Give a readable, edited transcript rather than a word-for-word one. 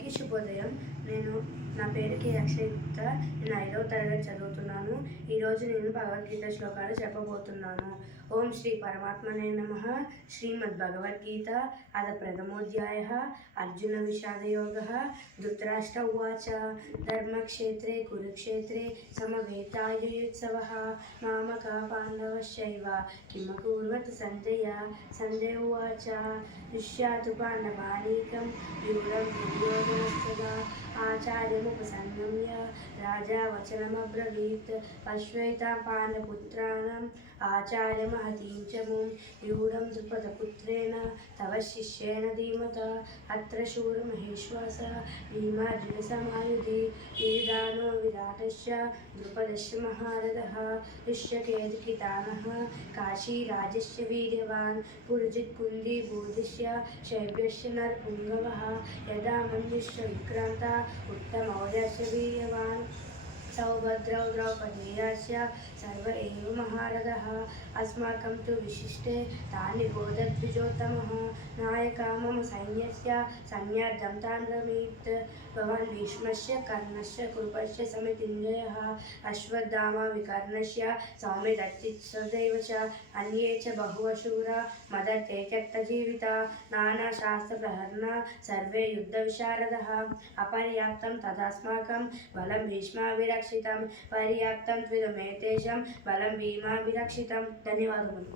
అందరికీ శుభోదయం. నా పేరు కే అక్షయగుప్త. నేను 5వ తరగతి చదువుతున్నాను. ఈరోజు నేను భగవద్గీత శ్లోకాలు చెప్పబోతున్నాను. ఓం శ్రీ పరమాత్మనే నమః. శ్రీమద్ భగవద్గీత అథ ప్రథమోధ్యాయ అర్జున విషాదయోగ. ధృతరాష్ట్ర ఉవాచ ధర్మక్షేత్రే కురుక్షేత్రే సమవేతాయుయుత్సవః మామకా పాండవశ్చైవ కిమకుర్వత సంజయ. సంజయ ఉవాచ దుష్యాతు పాండవానీకం యూఢం దుర్యోధనస్తదా ఆచార్యముపసంగమ్య రాజా వచనమబ్రవీత్. పశ్వైతాం పాండపుత్రాణం ఆచార్యమహతీం చ ముం యూఢం ద్రుపదపుత్రేణ తవ శిష్యేణ ధీమత. అత్ర శూరమహేశ్వాస భీమార్జునసమాయుధి వీర్దానో విరాటశ్చ ద్రుపదశ్చ మహారథः. ఋష్యకేతుకితానः కాశీరాజశ్చ వీర్యవాన్ పురుజిత్ కుందీభూతిశ్చ శైవ్యశ్చ నరపుङ्गवः. యదా మన్యుశ్చ విక్రాంత ఉత్తమౌజశ్చ వీర్యవాన్ సౌభద్రౌ ద్రౌపదేయాశ్చ సర్వ ఏవ మహారథः. అస్మాకం తు విశిష్టే తాని బోధద్విజోత్తమः. నాయకా మమ సైన్యస్య సైన్యార్థం తాన్ రమేత్. భవాన్ భీష్మస్య కర్ణస్య కృపస్య సమితింజయः. అశ్వత్థామా వికర్ణస్య సౌమిరచిత్సదైవ చ అన్యే చ బహవః శూరా మదర్థే త్యక్తజీవితా. నానాశాస్త్రప్రహర్నా సర్వే యుద్ధవిశారదः. అపర్యాప్తం తదస్మాకం బలం భీష్మాభిరక్షితం పర్యాప్తం త్విదమేతేషాం బలం భీమాభిరక్షితం. ధన్యవాదములు.